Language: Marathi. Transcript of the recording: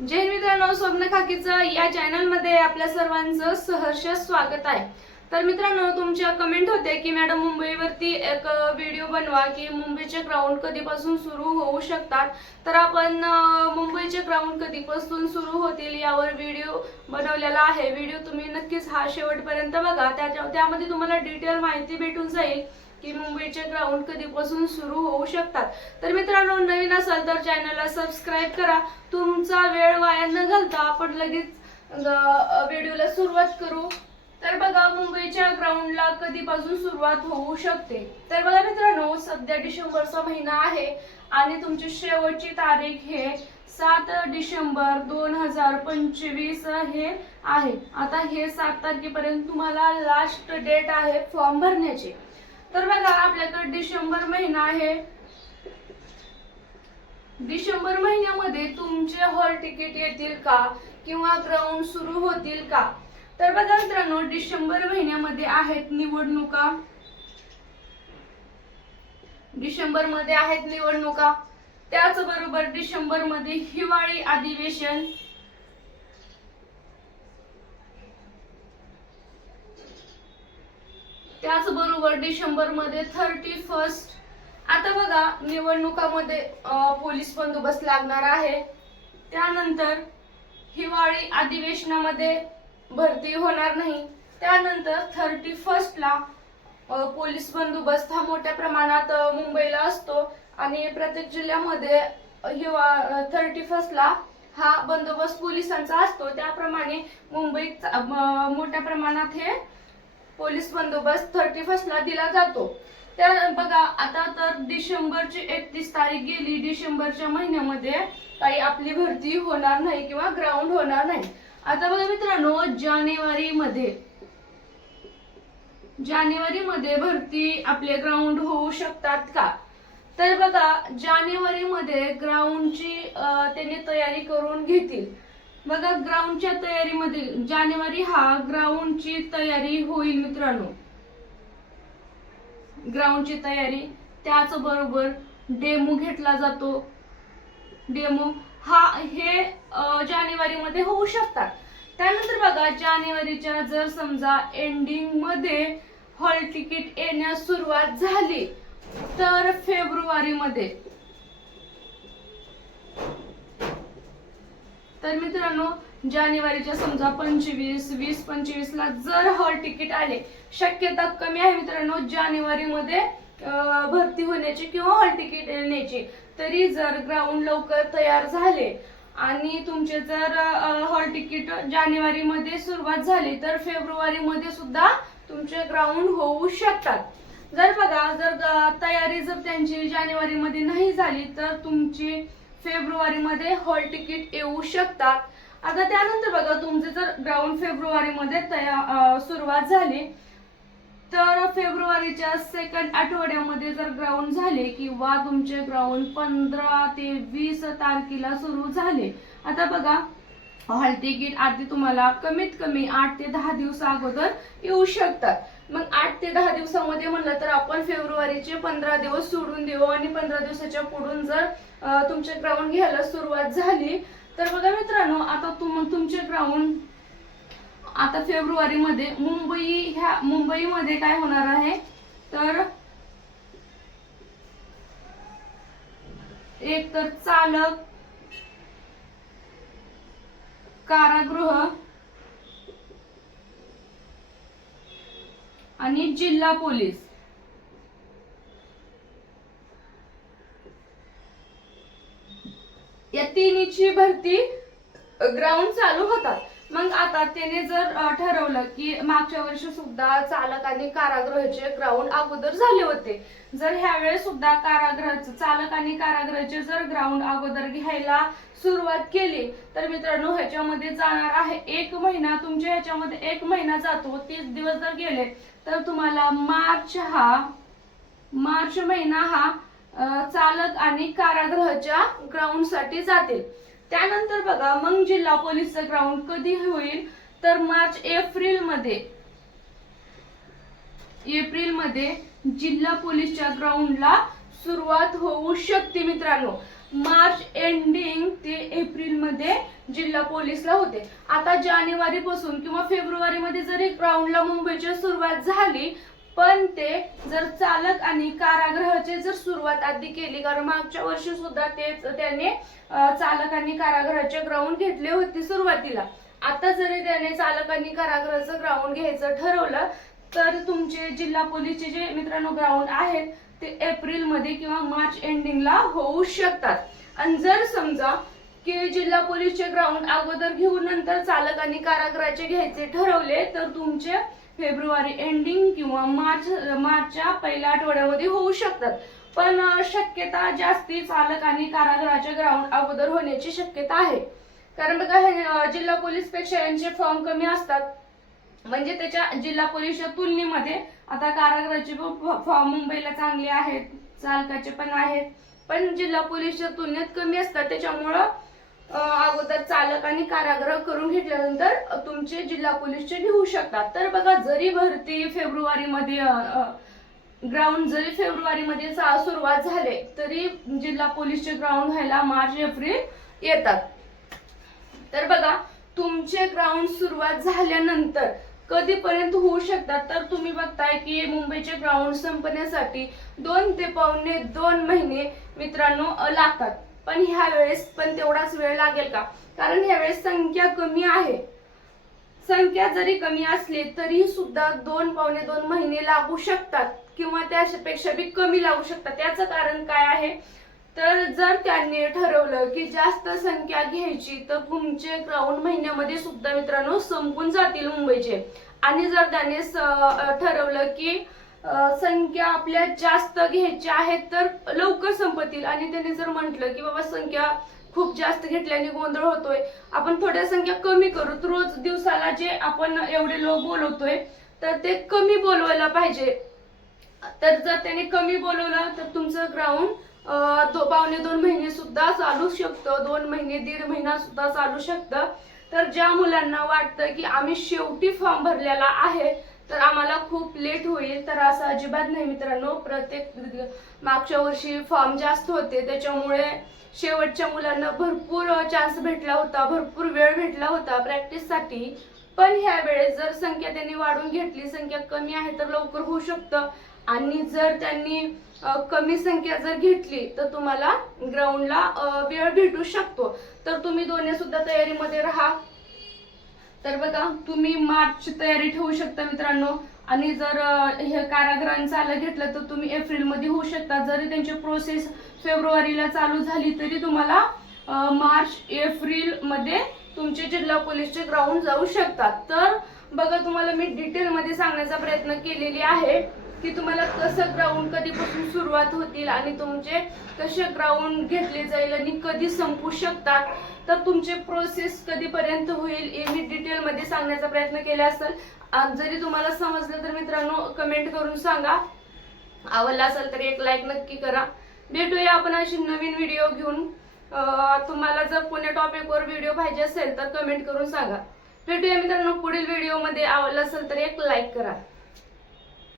जय मित्रांनो स्वप्न खाकीचं या चॅनलमध्ये आपल्या सर्वांचं सहर्ष स्वागत आहे. तर मित्रांनो तुमच्या कमेंट होते की मॅडम मुंबईवरती एक व्हिडिओ बनवा की मुंबईचे ग्राउंड कधीपासून सुरू होऊ शकतात. तर आपण मुंबईचे ग्राउंड कधीपासून सुरू होतील यावर व्हिडिओ बनवलेला आहे. व्हिडिओ तुम्ही नक्कीच हा शेवटपर्यंत बघा. त्याच्या त्यामध्ये तुम्हाला डिटेल माहिती भेटून जाईल. की मुंबईचे ग्राउंड कधीपासून सुरू होऊ शकतात. तर मित्रांनो नवीन असाल तर चॅनलला सबस्क्राईब करा. तुमचा वेळ वाया न घालता आपण लगेच व्हिडिओला सुरुवात करू. तर बघा मुंबईच्या ग्राउंडला कधीपासून सुरुवात होऊ शकते. तर बघा मित्रांनो सध्या डिसेंबरचा महिना आहे आणि तुमची शेवटची तारीख हे सात डिसेंबर दोन हजार पंचवीस हे आहे. आता हे सात तारखेपर्यंत तुम्हाला लास्ट डेट आहे फॉर्म भरण्याची. तर बघा आपल्याकडे डिसेंबर महिना आहे. डिसेंबर महिन्यामध्ये तुमचे हॉल तिकीट येतील का? किंवा ग्राउंड सुरू होतील का? तर बघा मित्रांनो डिसेंबर महिन्यामध्ये आहेत निवडणुका. डिसेंबरमध्ये आहेत निवडणुका. त्याचबरोबर डिसेंबरमध्ये हिवाळी अधिवेशन. त्याचबरोबर डिसेंबरमध्ये थर्टी फर्स्ट आता बघा निवडणुकामध्ये पोलीस बंदोबस्त लागणार आहे. त्यानंतर हिवाळी अधिवेशनामध्ये भरती होणार नाही. त्यानंतर थर्टी फर्स्टला पोलीस बंदोबस्त हा मोठ्या प्रमाणात मुंबईला असतो. आणि प्रत्येक जिल्ह्यामध्ये हिवा थर्टी फर्स्टला हा बंदोबस्त पोलिसांचा असतो. त्याप्रमाणे मुंबईत म- मोठ्या प्रमाणात हे पोलीस बंदोबस्त थर्टी फर्स्टला दिला जातो. त्या बघा आता तर डिसेंबरची एकतीस तारीख गेली. डिसेंबरच्या महिन्यामध्ये काही आपली भरती होणार नाही किंवा ग्राउंड होणार नाही. आता बघा मित्रांनो जानेवारी मध्ये जानेवारी मध्ये भरती आपले ग्राउंड होऊ शकतात का? तर बघा जानेवारी मध्ये ग्राउंडची त्यांनी तयारी करून घेतील. बघा ग्राउंडच्या तयारीमध्ये जानेवारी हा ग्राउंडची तयारी होईल मित्रांनो. ग्राउंडची तयारी त्याचबरोबर डेमो घेतला जातो. डेमो हा हे जानेवारीमध्ये होऊ शकतात. त्यानंतर बघा जानेवारीच्या जर समजा एंडिंगमध्ये हॉल तिकीट येण्यास सुरुवात झाली तर फेब्रुवारीमध्ये तर मित्रांनो जानेवारीच्या समजा पंचवीस वीस पंचवीस ला जर हॉल तिकीट आले शक्यता कमी आहे मित्रांनो जानेवारीमध्ये भरती होण्याची किंवा हॉल तिकीट येण्याची तरी जर ग्राउंड लवकर तयार झाले आणि तुमचे जर हॉल तिकीट जानेवारीमध्ये सुरुवात झाली तर फेब्रुवारीमध्ये सुद्धा तुमचे ग्राउंड होऊ शकतात. जर बघा जर तयारी जर त्यांची जानेवारीमध्ये नाही झाली तर तुमची फेब्रुवारीमध्ये हॉल तिकीट येऊ शकतात. आता त्यानंतर बघा तुमचे जर ग्राउंड फेब्रुवारीमध्ये तया सुरुवात झाली तर फेब्रुवारीच्या सेकंड आठवड्यामध्ये जर ग्राउंड झाले किंवा तुमचे ग्राउंड पंधरा ते वीस तारखेला सुरू झाले आता बघा हॉल तिकीट आधी तुम्हाला कमीत कमी आठ ते दहा दिवसा अगोदर येऊ शकतात. मग आठ ते दहा दिवसामध्ये म्हणलं तर आपण फेब्रुवारीचे पंधरा दिवस सोडून देऊ आणि पंधरा दिवसाच्या पुढून जर तुमचे ग्राउंड घ्यायला सुरुवात झाली तर बघा मित्रांनो आता तुम तुमचे ग्राउंड आता फेब्रुवारीमध्ये मुंबई ह्या मुंबईमध्ये काय होणार आहे? तर एक तर चालक कारागृह आणि जिल्हा पोलीस. या तिन्हीची भरती ग्राउंड चालू होतात. मग आता त्याने जर ठरवलं की मागच्या वर्षी सुद्धा चालक आणि कारागृहाचे ग्राउंड अगोदर झाले होते. जर ह्यावेळेस सुद्धा कारागृहाचे चालक आणि कारागृहाचे जर ग्राउंड अगोदर घ्यायला सुरुवात केली तर मित्रांनो ह्याच्यामध्ये जाणार आहे एक महिना. तुमच्या ह्याच्यामध्ये एक महिना जातो तीस दिवस जर गेले तर तुम्हाला मार्च हा मार्च महिना हा चालक आणि कारागृहाच्या ग्राउंडसाठी जातील. त्यानंतर बघा मग जिल्हा पोलीसचं ग्राउंड कधी होईल? तर मार्च एप्रिलमध्ये एप्रिलमध्ये जिल्हा पोलीसच्या ग्राउंडला सुरुवात होऊ शकते मित्रांनो. मार्च एंडिंग ते एप्रिलमध्ये जिल्हा पोलीसला होते. आता जानेवारी पासून किंवा फेब्रुवारी मध्ये जरी ग्राउंडला मुंबईची सुरुवात झाली पण ते जर चालक आणि कारागृहाचे जर सुरुवात आधी केली कारण मागच्या वर्षी सुद्धा तेच त्याने चालक आणि कारागृहाचे ग्राउंड घेतले होते सुरुवातीला. आता जरी त्याने चालक आणि कारागृहाचं ग्राउंड घ्यायचं ठरवलं तर तुमचे जिल्हा पोलीसचे जे मित्रांनो ग्राउंड आहेत ते एप्रिलमध्ये किंवा मार्च एंडिंगला होऊ शकतात. आणि जर समजा की जिल्हा पोलीसचे ग्राउंड अगोदर घेऊन नंतर चालक आणि कारागृहाचे घ्यायचे ठरवले तर तुमचे फेब्रुवारी एंडिंग किंवा मार्च मार्चच्या पहिल्या आठवड्यामध्ये होऊ शकतात. पण शक्यता जास्ती चालक आणि कारागृहाचे ग्राउंड अगोदर होण्याची शक्यता आहे. कारण बघा हे, जिल्हा पोलीसपेक्षा यांचे फॉर्म कमी असतात. म्हणजे त्याच्या जिल्हा पोलीसच्या तुलनेमध्ये आता कारागृहाचे फॉर्म मुंबईला चांगले आहेत चालकाचे पण आहेत. पण जिल्हा पोलीसच्या तुलनेत कमी असतात. त्याच्यामुळं अगोदर चालक आणि कारागृह करून घेतल्यानंतर तुमचे जिल्हा पोलीसचे घेऊ शकतात. तर बघा जरी भरती फेब्रुवारीमध्ये ग्राउंड जरी फेब्रुवारीमध्ये सुरुवात झाले तरी जिल्हा पोलीसचे ग्राउंड व्हायला मार्च एप्रिल येतात. तर बघा तुमचे ग्राउंड सुरुवात झाल्यानंतर कधीपर्यंत होऊ शकतात? तर तुम्ही बघताय की मुंबईचे ग्राउंड संपण्यासाठी दोन ते पावणे दोन महिने मित्रांनो लागतात. पण ह्या वेळेस पण तेवढाच वेळ लागेल का? कारण ह्या वेळेस संख्या कमी आहे. संख्या जरी कमी असली तरी सुद्धा दोन पावणे दोन महिने लागू शकतात किंवा त्यापेक्षा बी कमी लागू शकतात. त्याचं कारण काय आहे? तर जर त्यांनी ठरवलं की जास्त संख्या घ्यायची तर तुमचे ग्राउंड महिन्यामध्ये सुद्धा मित्रांनो संपून जातील मुंबईचे. आणि जर त्यांनी स- ठरवलं की संख्या आपल्या जास्त घ्यायच्या आहेत तर लवकर संपतील. आणि त्यांनी जर म्हटलं की बाबा संख्या खूप जास्त घेतल्याने गोंधळ होतोय आपण थोड्या संख्या कमी करू. रोज दिवसाला जे आपण एवढे लोक बोलवतोय तर ते कमी बोलवायला पाहिजे. तर जर त्याने कमी बोलवलं तर तुमचं ग्राउंड दो पावणे दोन महिने सुद्धा चालू शकतं. दोन महिने दीड महिना सुद्धा चालू शकतं. तर ज्या मुलांना वाटतं की आम्ही शेवटी फॉर्म भरलेला आहे तर आम्हाला खूप लेट होईल. तर असं अजिबात नाही मित्रांनो. प्रत्येक मागच्या वर्षी फॉर्म जास्त होते. त्याच्यामुळे शेवटच्या मुलांना भरपूर चान्स भेटला होता. भरपूर वेळ भेटला होता प्रॅक्टिससाठी पण ह्या वेळेस जर संख्या त्यांनी वाढून घेतली संख्या कमी आहे तर लवकर होऊ शकतं. आणि जर त्यांनी कमी संख्या जर घेतली तर तुम्हाला ग्राउंडला वेळ भेटू शकतो. तर तुम्ही दोन्ही सुद्धा तयारीमध्ये राहा. तर बघा तुम्ही मार्चची तयारी ठेवू शकता मित्रांनो. आणि जर हे कारागृहांचं चालू घेतलं तर तुम्ही एप्रिलमध्ये होऊ शकता. जरी त्यांची प्रोसेस फेब्रुवारीला चालू झाली तरी तुम्हाला मार्च एप्रिलमध्ये तुमचे जिल्हा पोलीसचे ग्राउंड जाऊ शकतात. तर बघा तुम्हाला मी डिटेलमध्ये सांगण्याचा प्रयत्न केलेली आहे. की तुम्हाला कसं ग्राउंड कधीपासून सुरुवात होतील आणि तुमचे कसे ग्राउंड घेतले जाईल आणि कधी संपू शकतात तर तुमचे प्रोसेस कधीपर्यंत होईल हे मी डिटेलमध्ये सांगण्याचा प्रयत्न केला असेल. जरी तुम्हाला समजलं तर मित्रांनो कमेंट करून सांगा. आवडला असेल तर एक लाईक नक्की करा. भेटूया आपण अशी नवीन व्हिडिओ घेऊन. तुम्हाला जर कोण्या टॉपिकवर व्हिडिओ पाहिजे असेल तर कमेंट करून सांगा. भेटूया मित्रांनो पुढील व्हिडिओमध्ये आवडला असेल तर एक लाईक करा.